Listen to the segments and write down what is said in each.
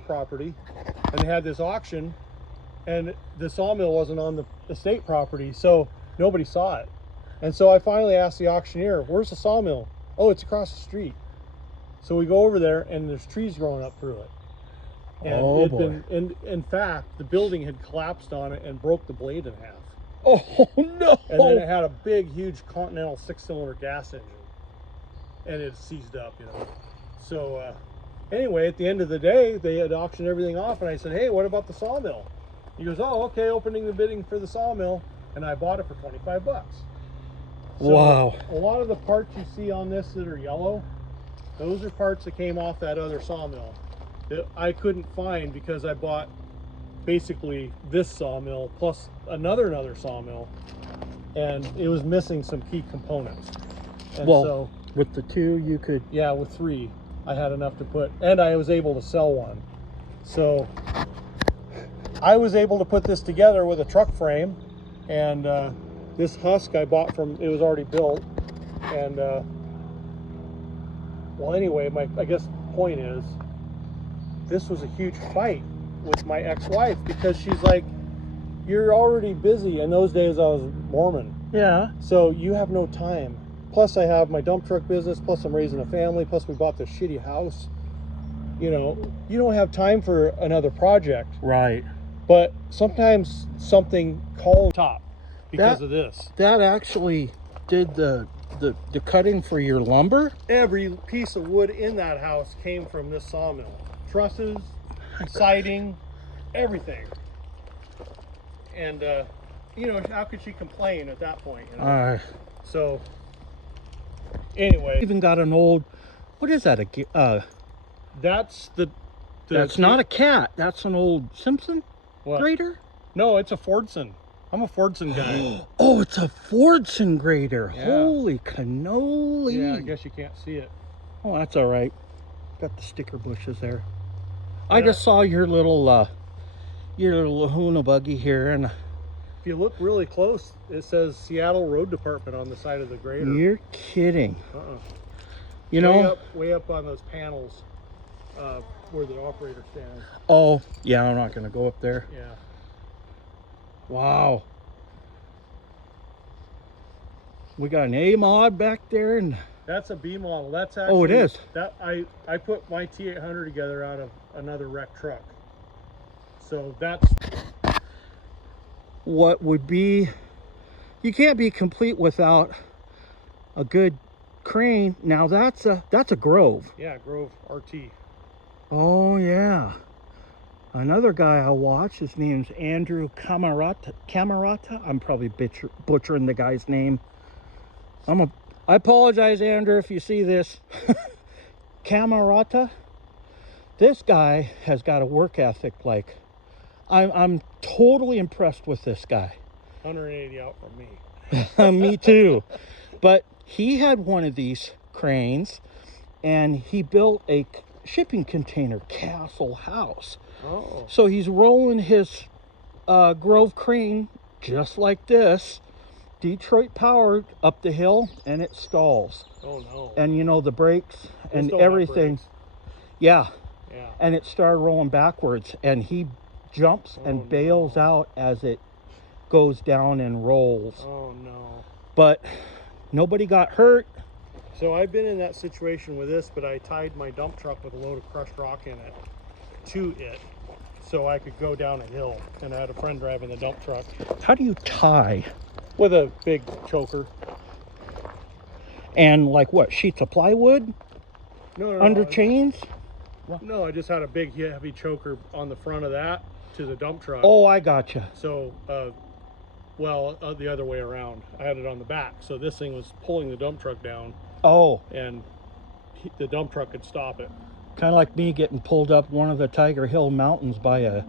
property, and they had this auction, and the sawmill wasn't on the estate property, so nobody saw it. And so I finally asked the auctioneer, "Where's the sawmill?" "Oh, it's across the street." So we go over there, and there's trees growing up through it. And oh boy! in fact, the building had collapsed on it and broke the blade in half. Oh no! And then it had a big, huge Continental 6-cylinder gas engine, and it seized up, you know. So anyway, at the end of the day, they had auctioned everything off, and I said, "Hey, what about the sawmill?" He goes, "Oh, okay, opening the bidding for the sawmill," and I bought it for 25 bucks. So wow! A lot of the parts you see on this that are yellow, those are parts that came off that other sawmill that I couldn't find because I bought basically this sawmill plus another sawmill, and it was missing some key components. And well, so with the two, you could. Yeah, with 3, I had enough to put, and I was able to sell one. So I was able to put this together with a truck frame, and this husk I bought from, it was already built. And well, anyway, I guess the point is, this was a huge fight with my ex-wife, because she's like, "You're already busy." In those days I was Mormon. Yeah. "So you have no time. Plus I have my dump truck business, plus I'm raising a family, plus we bought this shitty house. You know, you don't have time for another project." Right. But sometimes something calls top because of this. That actually did the cutting for your lumber? Every piece of wood in that house came from this sawmill. Trusses, siding, everything. And you know, how could she complain at that point, you know? So anyway, Even got an old, what is that? that's the That's not a cat. That's an old Simpson grater. No, it's a Fordson. I'm a Fordson guy. Oh, it's a Fordson grater. Yeah. Holy cannoli. Yeah, I guess you can't see it. Oh, that's all right. Got the sticker bushes there. Yeah. I just saw your little Lahuna buggy here, and if you look really close, it says Seattle Road Department on the side of the grader. You're kidding. You way know, way up on those panels where the operator stands. Oh, yeah, I'm not going to go up there. Yeah. Wow. We got an A mod back there, and that's a B model. That's actually, oh, it is. That I put my T800 together out of another wrecked truck. So that's what would be, you can't be complete without a good crane. Now that's a Grove. Yeah, Grove RT. Oh yeah. Another guy I watch, his name's Andrew Camarata. I'm probably butchering the guy's name. I apologize, Andrew, if you see this. Camarata. This guy has got a work ethic like, I'm totally impressed with this guy. 180 out from me. Me too. But he had one of these cranes, and he built a shipping container castle house. Oh. So he's rolling his Grove crane just like this, Detroit powered, up the hill, and it stalls. Oh no. And you know, the brakes and everything. Yeah. Yeah. And it started rolling backwards, and he jumps and bails out as it goes down and rolls. Oh no. But nobody got hurt. So I've been in that situation with this, but I tied my dump truck with a load of crushed rock in it to it so I could go down a hill, and I had a friend driving the dump truck. How do you tie? With a big choker. And like what, sheets of plywood? No, under chains? No, I just had a big heavy choker on the front of that to the dump truck. Oh, I gotcha. So the other way around. I had it on the back, so this thing was pulling the dump truck down. Oh. And the dump truck could stop it. Kind of like me getting pulled up one of the Tiger Hill mountains by an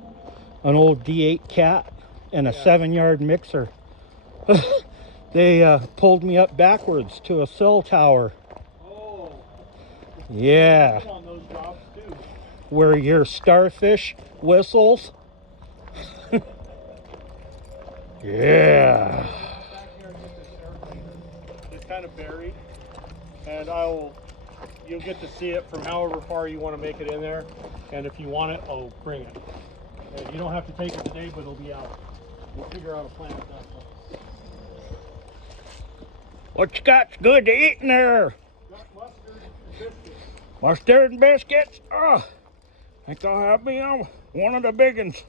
old D8 cat and a 7-yard mixer. They pulled me up backwards to a cell tower. Oh. Yeah. I've been on those jobs too. Where your starfish whistles. Yeah. Back here, get this airplane. It's kind of buried, and I will you'll get to see it from however far you want to make it in there. And if you want it, I'll bring it. And you don't have to take it today, but it'll be out. We'll figure out a plan at that point. What you got's good to eat in there? Got mustard and biscuits. Mustard and biscuits? Oh, I think I'll have me on one of the big ones.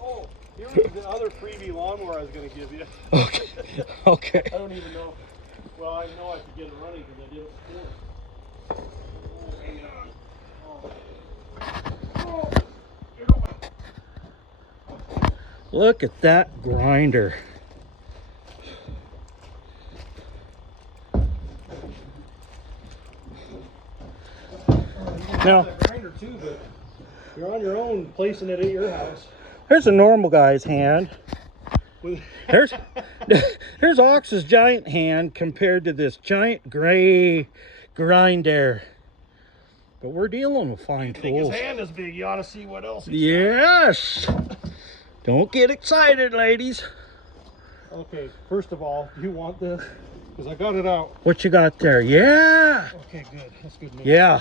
Oh, here was the other freebie lawnmower I was going to give you. Okay. Okay. I don't even know. Well, I know I could get it running because I did it before. Oh, hang on. Oh. Look at that grinder. Now, Grinder too, but you're on your own placing it at your house. here's a normal guy's hand. Here's Ox's giant hand compared to this giant gray grinder. But we're dealing with fine Think his tools. hand is big. You ought to see what else. Yes. Don't get excited, ladies. Okay, first of all, do you want this? Because I got it out. What you got there? Yeah. Okay, good. That's good news. Yeah.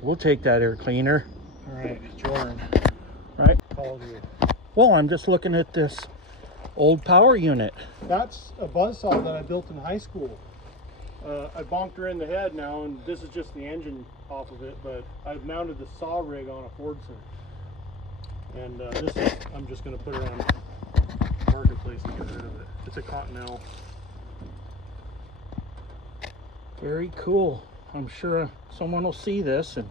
We'll take that air cleaner. All right, Jordan. Right. Called you. Well, I'm just looking at this old power unit. That's a buzzsaw that I built in high school. I bonked her in the head now, and this is just the engine off of it, but I've mounted the saw rig on a Fordson. And this is, I'm just going to put it on Marketplace and get rid of it. It's a Continental. Very cool. I'm sure someone will see this. And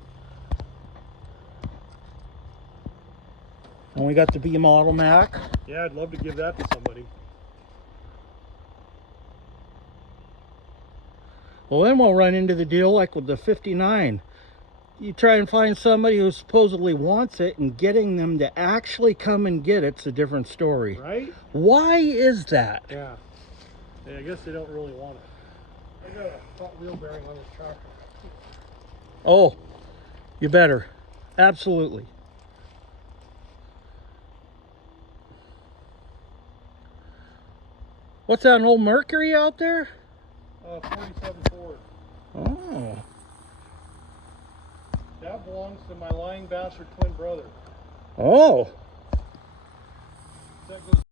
we got the B model Mac. Yeah, I'd love to give that to somebody. Well, then we'll run into the deal like with the 59. You try and find somebody who supposedly wants it, and getting them to actually come and get it's a different story. Right? Why is that? Yeah. Yeah, I guess they don't really want it. I got a front wheel bearing on this tractor. Oh, you better. Absolutely. What's that, an old Mercury out there? 47 Ford. Oh. That belongs to my lying bastard twin brother. Oh. That goes